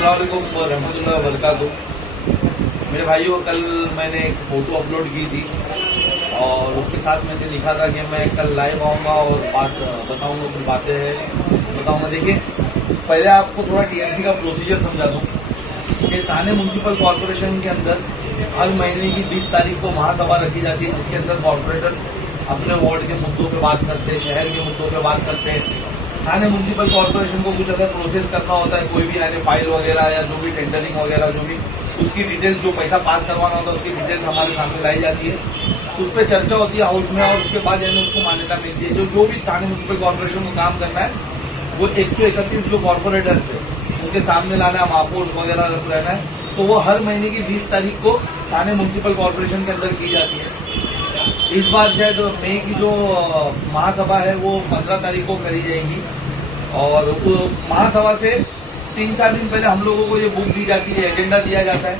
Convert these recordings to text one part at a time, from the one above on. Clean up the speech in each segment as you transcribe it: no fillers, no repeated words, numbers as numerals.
अस्सलाम वालेकुम रहमतुल्लाहि व बरकातुहू। मेरे भाइयों, कल मैंने एक फोटो अपलोड की थी और उसके साथ मैंने लिखा था कि मैं कल लाइव आऊंगा और बात बताऊंगा, कुछ बातें बताऊंगा। देखिए, पहले आपको थोड़ा टीएमसी का प्रोसीजर समझा दूं कि थाने म्यूनसिपल कॉरपोरेशन के अंदर हर महीने की 20 तारीख को महासभा रखी जाती है, जिसके अंदर कॉरपोरेटर्स अपने वार्ड के मुद्दों पे बात करते हैं, शहर के मुद्दों पे बात करते हैं। थाने म्यूनसिपल कॉरपोरेशन को कुछ अगर प्रोसेस करना होता है, कोई भी यानी फाइल वगैरह या जो भी टेंडरिंग वगैरह जो भी उसकी डिटेल्स, जो पैसा पास करवाना होता है उसकी डिटेल्स हमारे सामने लाई जाती है, उस पर चर्चा होती है हाउस में और उसके बाद यानी उसको मान्यता मिलती है। जो भी थाने म्यूनसिपल कॉरपोरेशन को काम करना है वो 131 जो कॉरपोरेटर्स है उनके सामने लाना है, महापौर वगैरह रहना है, तो वो हर महीने की 20 तारीख को थाने म्यूनसिपल कॉरपोरेशन के अंदर की जाती है। इस बार शायद मई की जो महासभा है वो 15 तारीख को करी जाएगी और महासभा से 3-4 दिन पहले हम लोगों को ये बुक दी जाती है, एजेंडा दिया जाता है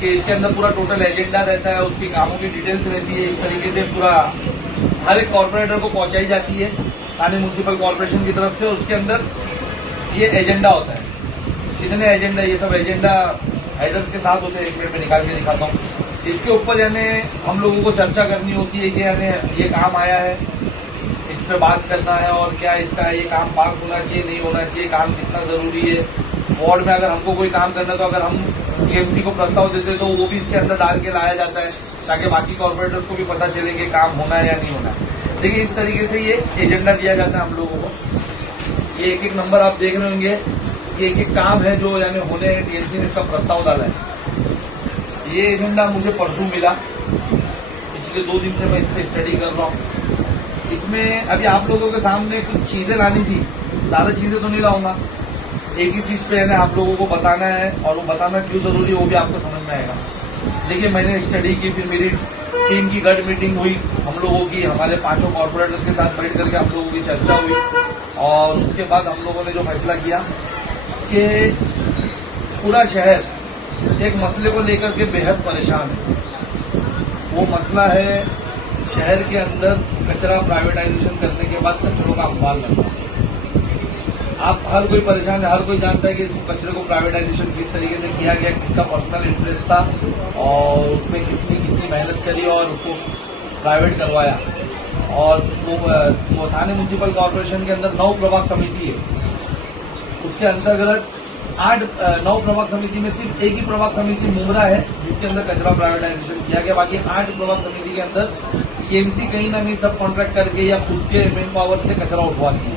कि इसके अंदर पूरा टोटल एजेंडा रहता है, उसकी कामों की डिटेल्स रहती है। इस तरीके से पूरा हर एक कॉर्पोरेटर को पहुंचाई जाती है थाने म्यूनसिपल कॉरपोरेशन की तरफ से। उसके अंदर ये एजेंडा होता है, कितने एजेंडा, ये सब एजेंडा हेडर्स के साथ होते हैं। 1 मिनट में निकाल के दिखाता हूँ। इसके ऊपर यानी हम लोगों को चर्चा करनी होती है कि यानी ये काम आया है, इस पे बात करना है और क्या इसका ये काम पास होना चाहिए, नहीं होना चाहिए, काम कितना जरूरी है। वार्ड में अगर हमको कोई काम करना है तो अगर हम टीएमसी को प्रस्ताव देते तो वो भी इसके अंदर डाल के लाया जाता है ताकि बाकी कॉर्पोरेटर्स को भी पता चले कि काम होना है या नहीं होना है। देखिए, इस तरीके से ये एजेंडा दिया जाता है हम लोगों को। ये एक नंबर आप देख रहे होंगे, ये एक काम है जो यानी होने टीएमसी ने इसका प्रस्ताव डाला है। ये एजेंडा मुझे परसों मिला, पिछले 2 दिन से मैं इस पर स्टडी कर रहा हूँ। इसमें अभी आप लोगों के सामने कुछ चीजें लानी थी, ज्यादा चीजें तो नहीं लाऊंगा। एक ही चीज पे यानी आप लोगों को बताना है और वो बताना क्यों जरूरी है वो भी आपको समझ में आएगा। देखिए, मैंने स्टडी की, फिर मेरी टीम की गढ़ मीटिंग हुई हम लोगों की, हमारे 5 कॉर्पोरेटर्स के साथ बैठ करके हम लोगों की चर्चा हुई और उसके बाद हम लोगों ने जो फैसला किया कि पूरा शहर एक मसले को लेकर के बेहद परेशान है। वो मसला है शहर के अंदर कचरा प्राइवेटाइजेशन करने के बाद कचरों का अंबार लगना। आप हर कोई परेशान है, हर कोई जानता है कि इस कचरे को प्राइवेटाइजेशन किस तरीके से किया गया, किसका पर्सनल इंटरेस्ट था और उसमें किसने कितनी मेहनत करी और उसको प्राइवेट करवाया। और वो थाने म्यूनसिपल कॉरपोरेशन के अंदर 9 प्रभाग समिति है, उसके अंतर्गत 9 प्रभाग समिति में सिर्फ एक ही प्रभाग समिति मुमरा है जिसके अंदर कचरा प्राइवेटाइजेशन किया गया। बाकी 8 प्रभाग समिति के अंदर टीएमसी कहीं ना कहीं सब कॉन्ट्रैक्ट करके या खुद के मेन पावर से कचरा उठवाती है।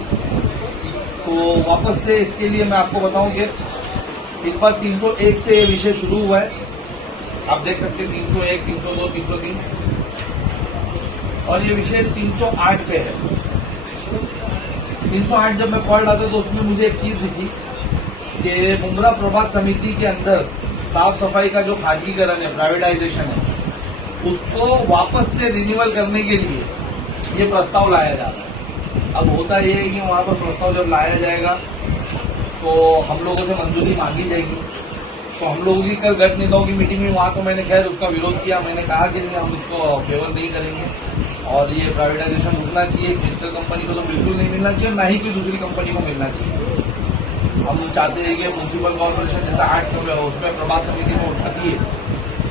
तो वापस से इसके लिए मैं आपको बताऊं कि इस बार 301 से ये विषय शुरू हुआ है। आप देख सकते हैं 301, 302, 303 और ये विषय 308 पे है। 308 जब मैं पढ़ रहा था तो उसमें मुझे एक चीज दिखी कि मुमरा प्रभाग समिति के अंदर साफ सफाई का जो खाजगीकरण है, प्राइवेटाइजेशन है, उसको वापस से रिन्यूअल करने के लिए ये प्रस्ताव लाया जा रहा है। अब होता ये है कि वहां पर प्रस्ताव जब लाया जाएगा तो हम लोगों से मंजूरी मांगी जाएगी। तो हम लोगों की कल गठ नेताओं की मीटिंग में वहां तो मैंने खैर उसका विरोध किया। मैंने कहा कि हम इसको फेवर नहीं करेंगे और ये प्राइवेटाइजेशन रुकना चाहिए। डिजिटल कंपनी को तो बिल्कुल नहीं मिलना चाहिए, ना ही कोई दूसरी कंपनी को मिलना चाहिए। हम चाहते हैं कि म्यूनसिपल कॉर्पोरेशन जैसा 8 उसमें प्रभाग समिति में उठाती है,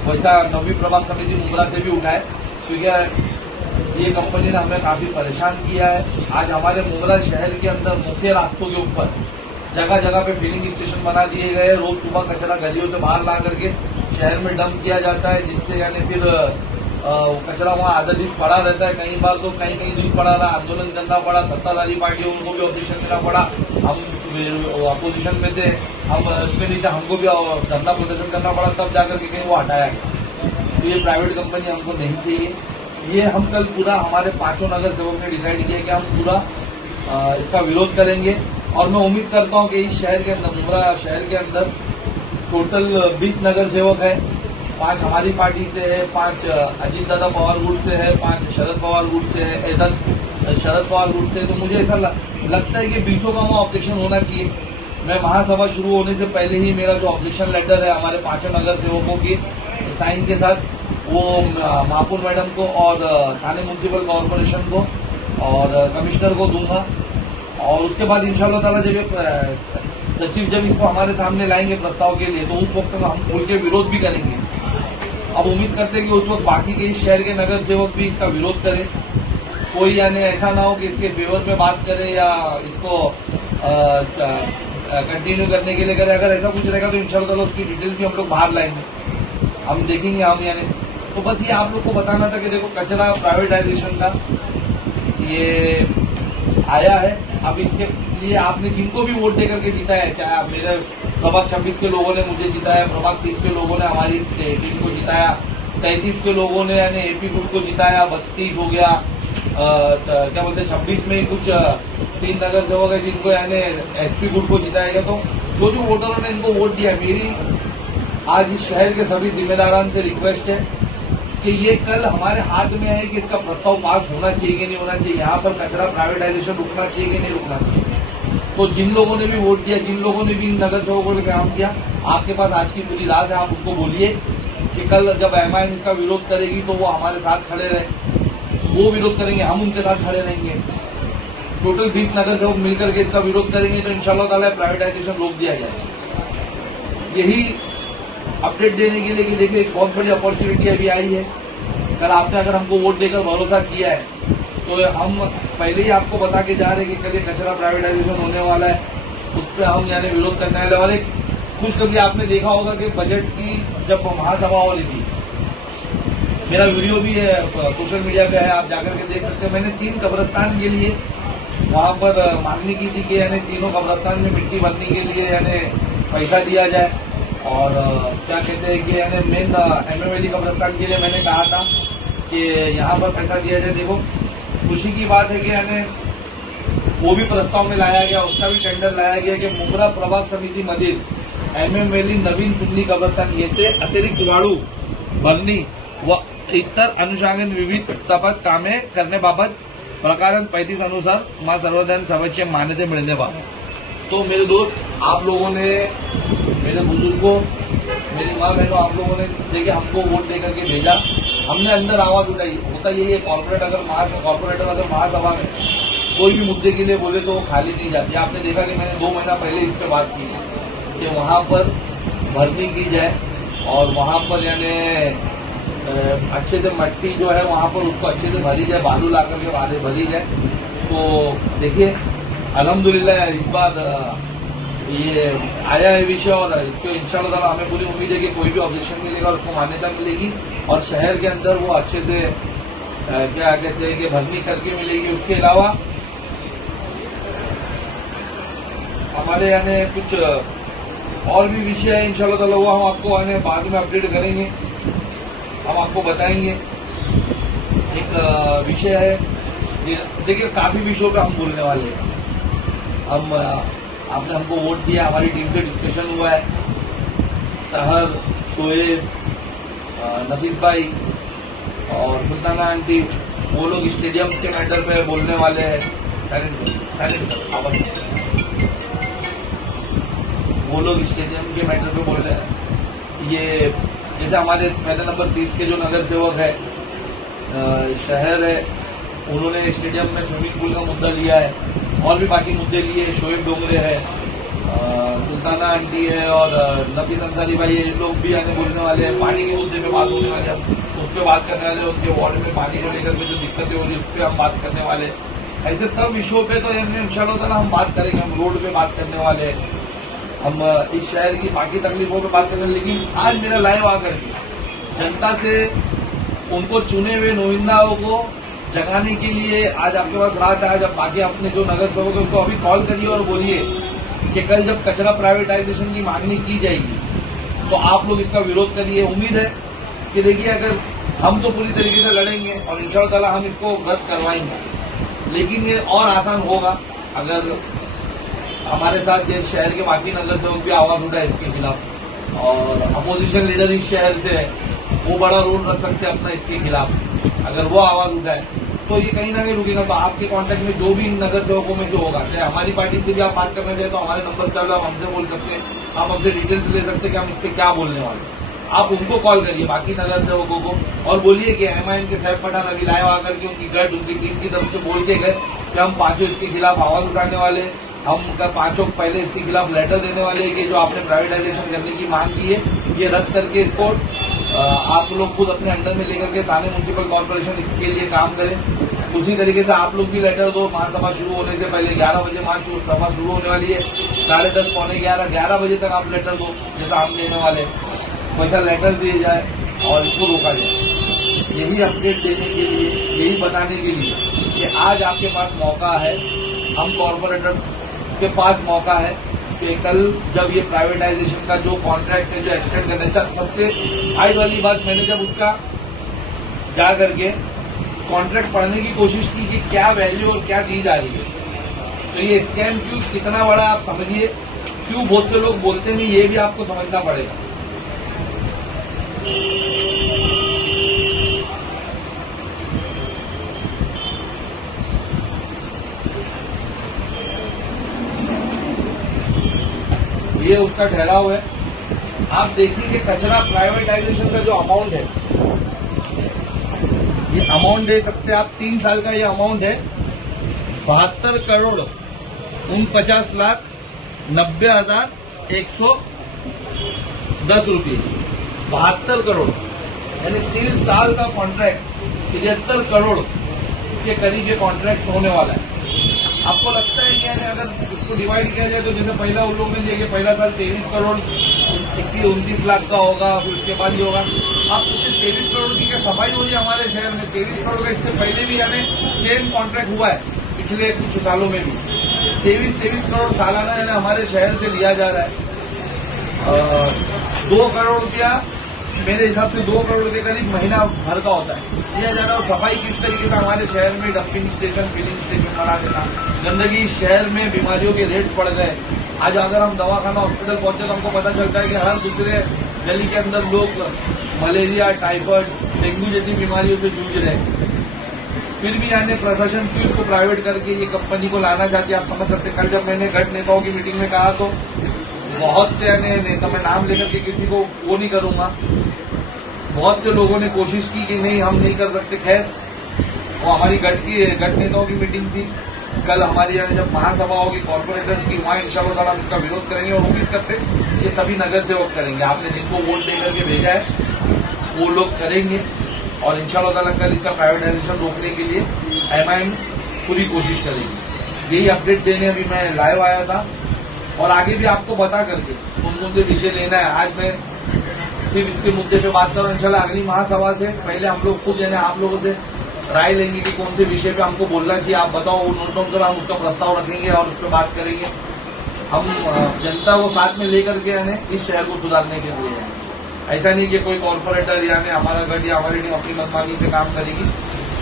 वैसा 9वीं प्रभाग समिति मुमरा से भी उठाए, क्योंकि ये कंपनी ने हमें काफी परेशान किया है। आज हमारे मुमरा शहर के अंदर मुख्य रास्तों के ऊपर जगह जगह पे फिलिंग स्टेशन बना दिए गए। रोज सुबह कचरा गलियों से बाहर ला करके शहर में डंप किया जाता है, जिससे यानी फिर कचरा वहाँ आधा दिन पड़ा रहता है। कई बार तो कहीं दिन पड़ा रहा, आंदोलन करना पड़ा, सत्ताधारी पार्टियों उनको भी ऑब्जेक्शन देना पड़ा। हम अपोजिशन में थे, हम उसमें नहीं थे, हमको भी धरना प्रदर्शन करना पड़ा, तब जाकर के कहीं वो हटाया गया। तो ये प्राइवेट कंपनी हमको नहीं चाहिए। ये हम कल पूरा हमारे 5 नगर सेवक ने डिसाइड किया कि हम पूरा इसका विरोध करेंगे और मैं उम्मीद करता हूं कि इस शहर के अंदर, मुमरा शहर के अंदर टोटल 20 नगर सेवक है। 5 हमारी पार्टी से है, 5 अजीत दादा पवार गुट से है, 5 शरद पवार गुट से है, 10 शरद पवार गुट से। तो मुझे ऐसा लगता है कि 20 का वहाँ ऑब्जेक्शन होना चाहिए। मैं महासभा शुरू होने से पहले ही मेरा जो ऑब्जेक्शन लेटर है हमारे 5 नगर सेवकों की साइन के साथ वो महापौर मैडम को और थाने म्यूनसिपल कॉरपोरेशन को और कमिश्नर को दूंगा और उसके बाद इंशाल्लाह ताला जब ये सचिव जब इसको हमारे सामने लाएंगे प्रस्ताव के लिए तो उस वक्त हम खुल के विरोध भी करेंगे। अब उम्मीद करते हैं कि उस वक्त बाकी के इस शहर के नगर सेवक भी इसका विरोध करें। कोई यानी ऐसा ना हो कि इसके फेवर में बात करे या इसको कंटिन्यू करने के लिए करे। अगर ऐसा कुछ रहेगा तो इंशाल्लाह उसकी डिटेल्स भी हम लोग बाहर लाएंगे, हम देखेंगे हम यानी। तो बस ये आप लोग को बताना था कि देखो कचरा प्राइवेटाइजेशन का ये आया है। अब इसके लिए आपने जिनको भी वोट देकर के जिताया है, चाहे आप मेरे प्रभाग 26 के लोगों ने मुझे जिताया, प्रभाग 30 के लोगों ने हमारी टीम को जिताया, 33 के लोगों ने यानी एपी ग्रुप को जिताया, 32 हो गया, क्या बोलते हैं 26 में कुछ 3 नगर सेवक है जिनको यानी एसपी ग्रुप को जिताया गया। तो जो वोटरों ने इनको वोट दिया, मेरी आज इस शहर के सभी जिम्मेदारान से रिक्वेस्ट है कि ये कल हमारे हाथ में है कि इसका प्रस्ताव पास होना चाहिए कि नहीं होना चाहिए, यहाँ पर कचरा प्राइवेटाइजेशन रुकना चाहिए कि नहीं रुकना चाहिए। तो जिन लोगों ने भी वोट दिया, जिन लोगों ने भी इन नगर सेवकों ने काम किया, आपके पास आज की पूरी रात है, आप उनको बोलिए कि कल जब एमआईएम इसका विरोध करेगी तो वो हमारे साथ खड़े रहे, वो विरोध करेंगे, हम उनके साथ खड़े रहेंगे। टोटल 20 नगर सेवक मिलकर के इसका विरोध करेंगे तो इंशाल्लाह ताला प्राइवेटाइजेशन रोक दिया जाएगा। यही अपडेट देने के लिए कि देखिए एक बहुत बड़ी अपॉर्चुनिटी अभी आई है। कल आपने अगर हमको वोट देकर भरोसा किया है तो हम पहले ही आपको बता के जा रहे हैं कि कल ये कचरा प्राइवेटाइजेशन होने वाला है, उस पर हम यानी विरोध करने वाले। और एक खुशखबरी आपने देखा होगा कि बजट की जब महासभा हो रही थी, मेरा वीडियो भी है सोशल मीडिया पे है, आप जाकर के देख सकते हैं। मैंने 3 कब्रिस्तान के लिए वहां पर मांगनी की थी कि यानी तीनों कब्रिस्तान में मिट्टी भरने के लिए यानी पैसा दिया जाए। और क्या कहते हैं कि यानी मेन एमए वैली कब्रिस्तान के लिए मैंने कहा था कि यहाँ पर पैसा दिया जाए। देखो खुशी की बात है कि यानी वो भी प्रस्ताव में लाया गया, उसका भी टेंडर लाया गया कि मुंब्रा प्रभाग समिती मधील एमएम वैली नवीन सुन्नी कब्रिस्तान येथे अतिरिक्त वाळू भरणी व इतर अनुषंगाने विविध तपास कामे करण्याबाबत प्रकरण 35 अनुसार मां सर्वोदन सभेची मान्यता मिळण्याबाबत। तो मेरे दोस्त, आप लोगों ने, मेरे बुजुर्गों, मेरी माँ बहनों, आप लोगों ने देखिए हमको वोट देकर के भेजा, हमने अंदर आवाज उठाई। होता यही है कॉर्पोरेटर अगर महासभा में कोई भी मुद्दे के लिए बोले तो वो खाली नहीं जाती। आपने देखा कि मैंने 2 महीना पहले इस पर बात की कि वहां पर भरनी की जाए और वहां पर यानी अच्छे से मट्टी जो है वहां पर उसको अच्छे से भरी जाए, बालू ला करके भरी जाए। तो देखिए अल्हम्दुलिल्लाह इस बार ये आया है विषय और इसको इंशाल्लाह ताला हमें पूरी उम्मीद है कि कोई भी ऑब्जेक्शन मिलेगा और उसको मान्यता मिलेगी और शहर के अंदर वो अच्छे से क्या कहते हैं कि भरनी करके मिलेगी। उसके अलावा हमारे यानी कुछ और भी विषय है, इंशाल्लाह ताला वो हम आपको आने बाद में अपडेट करेंगे, हम आपको बताएंगे। एक विषय है, देखिए काफी विषयों पे हम बोलने वाले हैं। हम आपने हमको वोट दिया, हमारी टीम से डिस्कशन हुआ है, सहर, शोएब, नफीस भाई और सुल्ताना आंटी, वो लोग स्टेडियम के मैटर पे बोलने वाले हैं। वो लोग स्टेडियम के मैटर पे बोल रहे हैं। ये जैसे हमारे पहले नंबर 30 के जो नगर सेवक है, शहर है, उन्होंने स्टेडियम में स्विमिंग पूल का मुद्दा लिया है और भी बाकी मुद्दे लिए। शोएब डोंगरे है, सुल्ताना आंटी है और नफीस अंसारी भाई, ये लोग भी आने बोलने वाले हैं। पानी के मुद्दे पे बात होने वाली है, उस पर बात करने वाले। उनके वार्ड में पानी को लेकर के जो दिक्कतें हो रही है उस पर हम बात करने वाले। ऐसे सब विषयों पे तो इंशाल्लाह ताला हम बात करेंगे। हम रोड पे बात करने वाले हैं, हम इस शहर की बाकी तकलीफों पे बात करेंगे। लेकिन आज मेरा लाइव आकर के जनता से उनको चुने हुए नुमाइंदाओं को जगाने के लिए आज आपके पास रात है। आज अब बाकी अपने जो नगर सेवक है उनको अभी कॉल करिए और बोलिए कि कल जब कचरा प्राइवेटाइजेशन की मांगनी की जाएगी तो आप लोग इसका विरोध करिए। उम्मीद है कि देखिए अगर हम तो पूरी तरीके से लड़ेंगे और इंशाअल्लाह ताला हम इसको रद्द करवाएंगे, लेकिन ये और आसान होगा अगर हमारे साथ ये शहर के बाकी नगर सेवक भी आवाज उठाए इसके खिलाफ। और अपोजिशन लीडर इस शहर से है, वो बड़ा रोल रख सकते हैं अपना इसके खिलाफ। अगर वो आवाज उठाए तो ये कहीं ना कहीं रुकेगा। तो आपके कांटेक्ट में जो भी नगर सेवकों में जो होगा, चाहे हमारी पार्टी से भी आप बात करना चाहे तो हमारे नंबर चालू, आप हमसे बोल सकते हैं, आप हमसे डिटेल्स ले सकते हैं कि हम इस पर क्या बोलने वाले। आप उनको कॉल करिए बाकी नगर सेवकों को और बोलिए कि एमआईएम के सैफ पठान अभी लाइव आकर के उनकी गट उनकी टीम की तरफ से बोल के गए कि हम 5 इसके खिलाफ आवाज उठाने वाले। हम का 5 पहले इसके खिलाफ लेटर देने वाले हैं कि जो आपने प्राइवेटाइजेशन करने की मांग की है ये रद्द करके इसको आप लोग खुद अपने अंडर में लेकर के थाने म्यूनसिपल कॉर्पोरेशन इसके लिए काम करें। उसी तरीके से आप लोग भी लेटर दो। महासभा शुरू होने से पहले 11 बजे महासभा शुरू होने वाली है, 10:30 पौने 11 बजे तक आप लेटर दो जैसा हम देने वाले, वैसा लेटर दिए जाए और इसको रोका जाए। यही अपडेट देने के लिए, यही बताने के लिए कि आज आपके पास मौका है, हम कॉर्पोरेटर के पास मौका है कि कल जब ये प्राइवेटाइजेशन का जो कॉन्ट्रैक्ट है जो एक्सटेंड करने, सबसे हाइट वाली बात मैंने जब उसका जा करके कॉन्ट्रैक्ट पढ़ने की कोशिश की कि क्या वैल्यू और क्या दी जा रही है, तो ये स्कैम क्यों कितना बड़ा आप समझिए, क्यों बहुत से लोग बोलते नहीं, ये भी आपको समझना पड़ेगा। ये उसका ठहराव है। आप देखिए कि कचरा प्राइवेटाइजेशन का जो अमाउंट है, ये अमाउंट दे सकते हैं आप, 3 साल का ये अमाउंट है 72 करोड़ 49,90,110 रुपये। 72 करोड़ यानी 3 साल का कॉन्ट्रैक्ट 73 करोड़ के करीब ये कॉन्ट्रैक्ट होने वाला है। आपको लगता है कि अगर इसको डिवाइड किया जाए तो जैसे पहला उन लोग ने दिया कि पहला साल 23 करोड़ 29 लाख का होगा, फिर उसके बाद ही होगा। आप सोचिए 23 करोड़ की क्या सफाई हो रही है हमारे शहर में। 23 करोड़ का इससे पहले भी यानी सेम कॉन्ट्रैक्ट हुआ है पिछले कुछ सालों में भी। 23 करोड़ सालाना यानी हमारे शहर से लिया जा रहा है। 2 करोड़ रुपया मेरे हिसाब से 2 करोड़ के करीब महीना भर का होता है दिया जा रहा है। और सफाई किस तरीके से हमारे शहर में डंपिंग स्टेशन, फिलिंग स्टेशन बना देना, गंदगी शहर में, बीमारियों के रेट बढ़ गए। आज अगर हम दवाखाना हॉस्पिटल पहुंचे तो हमको पता चलता है कि हर दूसरे गली के अंदर लोग मलेरिया, टाइफाइड, डेंगू जैसी बीमारियों से जूझ रहे हैं। फिर भी यानी प्रशासन क्यों इसको प्राइवेट करके ये कंपनी को लाना चाहती है, आप समझ सकते। कल जब मैंने गठ नेताओं की मीटिंग में कहा तो बहुत से यानी नेता, मैं नाम लेकर के किसी को वो नहीं करूंगा, बहुत से लोगों ने कोशिश की कि नहीं हम नहीं कर सकते। खैर वो हमारी गठ नेताओं की मीटिंग थी। कल हमारी यानी जब महासभा होगी कॉर्पोरेटर्स की, वहां इंशाल्लाह हम इसका विरोध करेंगे और उम्मीद करते ये सभी नगर सेवक करेंगे। आपने जिनको वोट देकर के भेजा है वो लोग करेंगे और इंशाल्लाह कल इसका प्राइवेटाइजेशन रोकने के लिए एमआईएम पूरी कोशिश करेगी। यही अपडेट देने अभी मैं लाइव आया था और आगे भी आपको बता करके कौन से विषय लेना है। आज मैं सिर्फ इसके मुद्दे पे बात कर रहा हूँ। इंशाल्लाह अगली महासभा से पहले हम लोग खुद यानी आप लोगों से राय लेंगे कि कौन से विषय पे हमको बोलना चाहिए। आप बताओ, वो नोट डाउन करो, हम उसका प्रस्ताव रखेंगे और उस पर बात करेंगे। हम जनता को साथ में लेकर के यानी इस शहर को सुधारने के लिए हैं। ऐसा नहीं कि कोई कॉर्पोरेटर यानी हमारा गढ़ या हमारी टीम अपनी मनमानी से काम करेगी।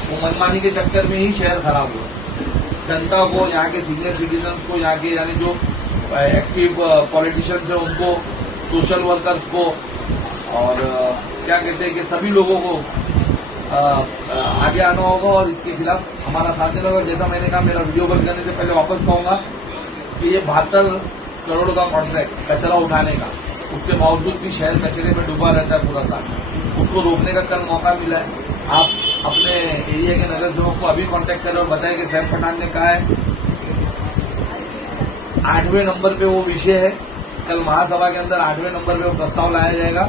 वो मनमानी के चक्कर में ही शहर खराब हुआ। जनता को, यहाँ के सीनियर सिटीजन को, यहाँ के यानी जो एक्टिव पॉलिटिशियंस है उनको, सोशल वर्कर्स को और क्या कहते हैं कि सभी लोगों को आगे आना होगा और इसके खिलाफ हमारा साथ देना होगा। जैसा मैंने कहा, मेरा वीडियो बंद करने से पहले वापस कहूंगा कि ये 72 करोड़ का कॉन्ट्रैक्ट कचरा उठाने का, उसके बावजूद भी शहर कचरे में डूबा रहता है पूरा साल। उसको रोकने का कल मौका मिला है। आप अपने एरिया के नगर सेवक को अभी कांटेक्ट करें और बताएं कि सैफ पठान ने कहा है 8वें नंबर पे वो विषय है। कल महासभा के अंदर 8वें नंबर पे वो प्रस्ताव लाया जाएगा।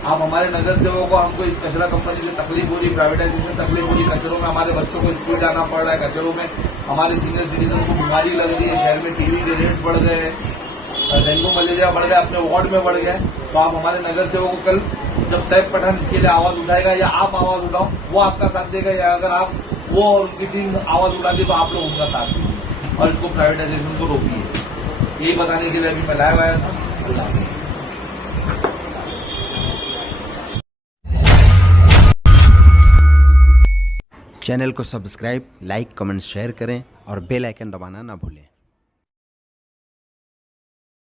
आप हमारे नगर सेवकों को, हमको इस कचरा कंपनी से तकलीफ हो रही, प्राइवेटाइजेशन तकलीफ हो रही, कचरों में हमारे बच्चों को स्कूल जाना पड़ रहा है, कचरों में हमारे सीनियर सिटीजन को बीमारी लग रही है, शहर में टीबी के रेट्स बढ़ गए हैं, डेंगू मलेरिया बढ़ गया, अपने वार्ड में बढ़ गया। तो आप हमारे नगर सेवकों को कल जब सैफ पठान इसके लिए आवाज उठाएगा या आप आवाज उठाओ, वो आपका साथ देगा, या अगर आप वो और उनकी टीम आवाज उठाती तो आप लोग उनका साथ दीजिए और इसको प्राइवेटाइजेशन को रोकिए। यही बताने के लिए अभी मैं लाइव आया था। अल्लाह। चैनल को सब्सक्राइब, लाइक, कमेंट, शेयर करें और बेल आइकन दबाना ना भूलें।